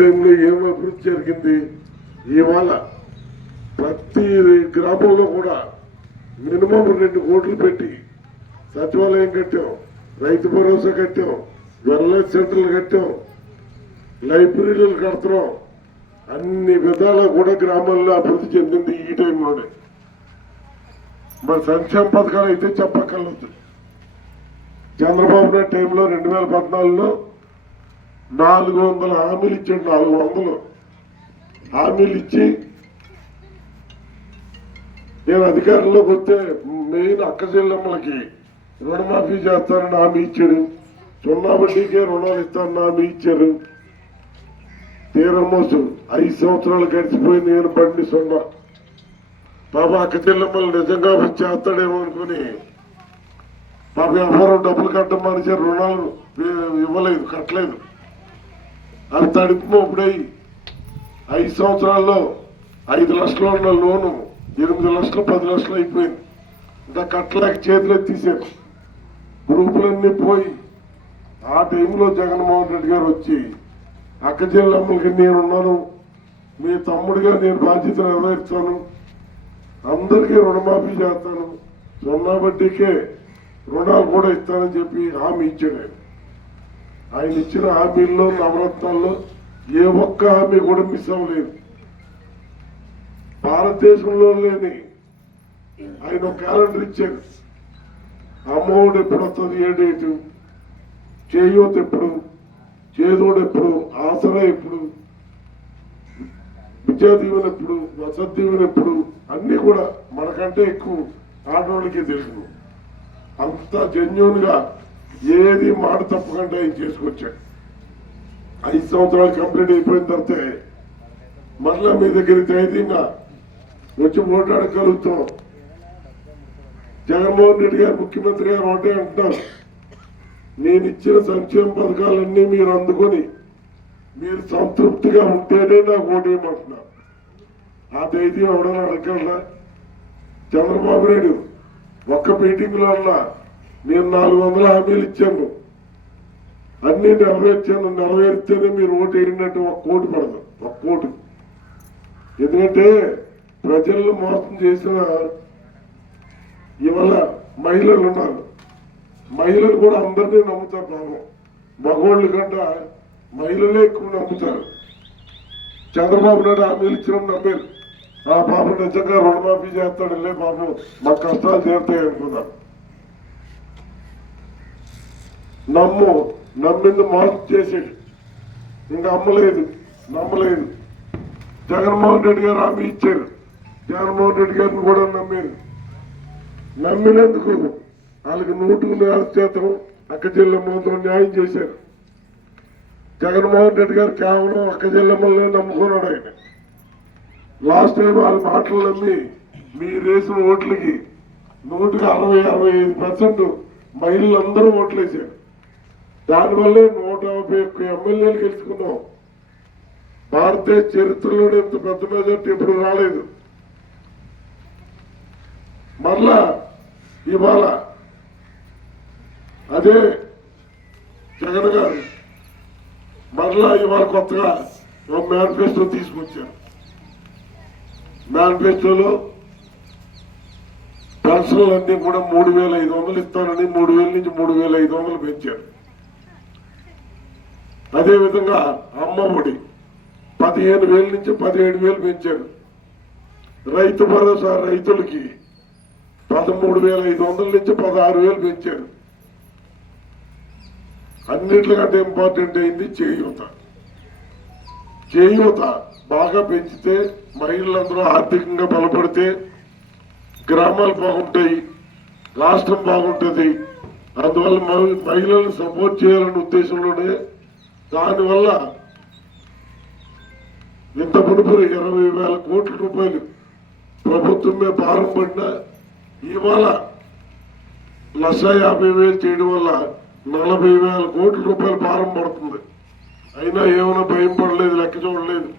టైంలో ఏం అభివృద్ధి జరిగింది? ఇవాళ ప్రతి గ్రామంలో కూడా మినిమం 2 కోట్లు పెట్టి సచివాలయం కట్టాం, రైతు భరోసా కట్టాం, వెల్నెస్ సెంటర్లు కట్టాం, లైబ్రరీలు కడుతున్నాం. అన్ని విధాలా కూడా గ్రామాల్లో అభివృద్ధి చెందింది ఈ టైంలోనే. మరి సంక్షేమ పథకాలు అయితే చెప్పక్కర్లేదు. చంద్రబాబు నాయుడు టైంలో 2014లో 400 హామీలు ఇచ్చాడు. 400 హామీలు ఇచ్చి నేను అధికారంలోకి వస్తే మెయిన్ అక్క చెల్లెమ్మలకి రుణమాఫీ చేస్తానని హామీ ఇచ్చాడు. 0 వడ్డీకే రుణాలు ఇస్తానని హామీ ఇచ్చారు. తీరమోసు 5 సంవత్సరాలు గడిచిపోయి నేను బండి సున్నా పాప అక్క చెల్లెమ్మలు నిజంగా చేస్తాడేమో అనుకుని పాప ఎవరో డబ్బులు కట్టమని రుణాలు ఇవ్వలేదు, కట్టలేదు. అది తడుపు ఇప్పుడై 5 సంవత్సరాల్లో 5 లక్షలు ఉన్న లోను 8 లక్షలు 10 లక్షలు అయిపోయింది. ఇంకా కట్టలేక చేతిలో తీశారు. గ్రూపులన్నీ పోయి ఆ టైంలో జగన్మోహన్ రెడ్డి గారు వచ్చి అక్క చెల్లెమ్మలకి నేనున్నాను, మీ తమ్ముడిగా నేను బాధ్యత నెరవేర్చాను, అందరికీ రుణమాఫీ చేస్తాను, 0 వడ్డీకే రుణాలు కూడా ఇస్తానని చెప్పి హామీ ఇచ్చాడు. ఆయన ఇచ్చిన హామీల్లో నవరత్నాల్లో ఏ ఒక్క హామీ కూడా మిస్ అవ్వలేదు. భారతదేశంలో లేని ఆయన ఒక క్యాలెండర్ ఇచ్చారు. అమ్మఒడు ఎప్పుడు వస్తుంది, ఏ డేటు, చేయూత ఎప్పుడు, చేదోడు ఎప్పుడు, ఆసరా ఎప్పుడు, విద్యా దీవెన ఎప్పుడు, వసతి దీవెన ఎప్పుడు, అన్ని కూడా మనకంటే ఎక్కువ ఆడవాళ్ళకి తెలుసు. అంత జెన్యూన్ గా ఏది మాట తప్పకుండా ఆయన చేసుకొచ్చాడు. 5 సంవత్సరాలు కంప్లీట్ అయిపోయిన తర్వాత మరలా మీ దగ్గర ధైర్యంగా వచ్చి ఓటాడగలుగుతాం. జగన్మోహన్ రెడ్డి గారు ముఖ్యమంత్రి గారు ఒకటే అంటున్నారు, నేను ఇచ్చిన సంక్షేమ పథకాలన్నీ మీరు అందుకొని మీరు సంతృప్తిగా ఉంటేనే నాకు ఓటేయమంటున్నారు. ఆ ధైర్యం ఎవడన్నా అడగలరా? చంద్రబాబు నాయుడు ఒక్క మీటింగ్ లో నేను 400 హామీలు ఇచ్చాను, అన్ని నెరవేర్చాను, నెరవేర్తేనే మీరు ఓటు వేయండి. 1 కోటి పడదు, 1 కోటి. ఎందుకంటే ప్రజలను మోసం చేసిన ఇవాళ మహిళలు ఉన్నారు. మహిళలు కూడా అందరినీ నమ్ముతారు. పాపం మగవాళ్ళ కంటే మహిళలే ఎక్కువ నమ్ముతారు. చంద్రబాబు నాయుడు హామీలు ఇచ్చిన నమ్మారు. ఆ పాపం నిజంగా రుణమాఫీ చేస్తాడులే, పాపం మా కష్టాలు చేరుతాయి అనుకున్నారు. నమ్మింది మోసం చేసేది. ఇంకా అమ్మలేదు, నమ్మలేదు. జగన్మోహన్ రెడ్డి గారు హామీ ఇచ్చారు. జగన్మోహన్ రెడ్డి గారిని కూడా నమ్మారు. నమ్మినందుకు వాళ్ళకి 100% అక్క చెల్లెమ్మలతో న్యాయం చేశారు. జగన్మోహన్ రెడ్డి గారు కేవలం అక్క చెల్లెమ్మల్ని నమ్ముకున్నాడు. ఆయన లాస్ట్ టైం వాళ్ళ మాటలు నమ్మి మీరు వేసిన ఓట్లకి 160-65% మహిళలందరూ ఓట్లు వేశారు. దానివల్లే 151 ఎమ్మెల్యేలు గెలుచుకున్నాం. భారతదేశ చరిత్రలోనే ఇంత పెద్ద మెజార్టీ ఎప్పుడు రాలేదు. మరలా ఇవాళ అదే జగన్ గారు మరలా ఇవాళ కొత్తగా ఒక మేనిఫెస్టో తీసుకొచ్చారు. మేనిఫెస్టోలో పెన్షన్లు అన్ని కూడా 3,500 ఇస్తానని 3,000 నుంచి 3,500 పెంచారు. అదేవిధంగా అమ్మఒడి 15,000 నుంచి 17,000 పెంచారు. రైతు భరోసా రైతులకి 13,500 నుంచి 16,000 పెంచారు. అన్నిటికంటే ఇంపార్టెంట్ అయింది చేయూత. చేయూత బాగా పెంచితే మహిళలందరూ ఆర్థికంగా బలపడితే గ్రామాలు బాగుంటాయి, రాష్ట్రం బాగుంటుంది. అందువల్ల మహిళలను సపోర్ట్ చేయాలనే ఉద్దేశంలోనే దానివల్ల ఇంత మునుపు 20,000 కోట్ల రూపాయలు ప్రభుత్వమే భారం పడినా ఇవాళ 1,50,000 చేయడం వల్ల 40,000 కోట్ల రూపాయలు భారం పడుతుంది. అయినా ఏమైనా భయం పడలేదు, లెక్క చూడలేదు.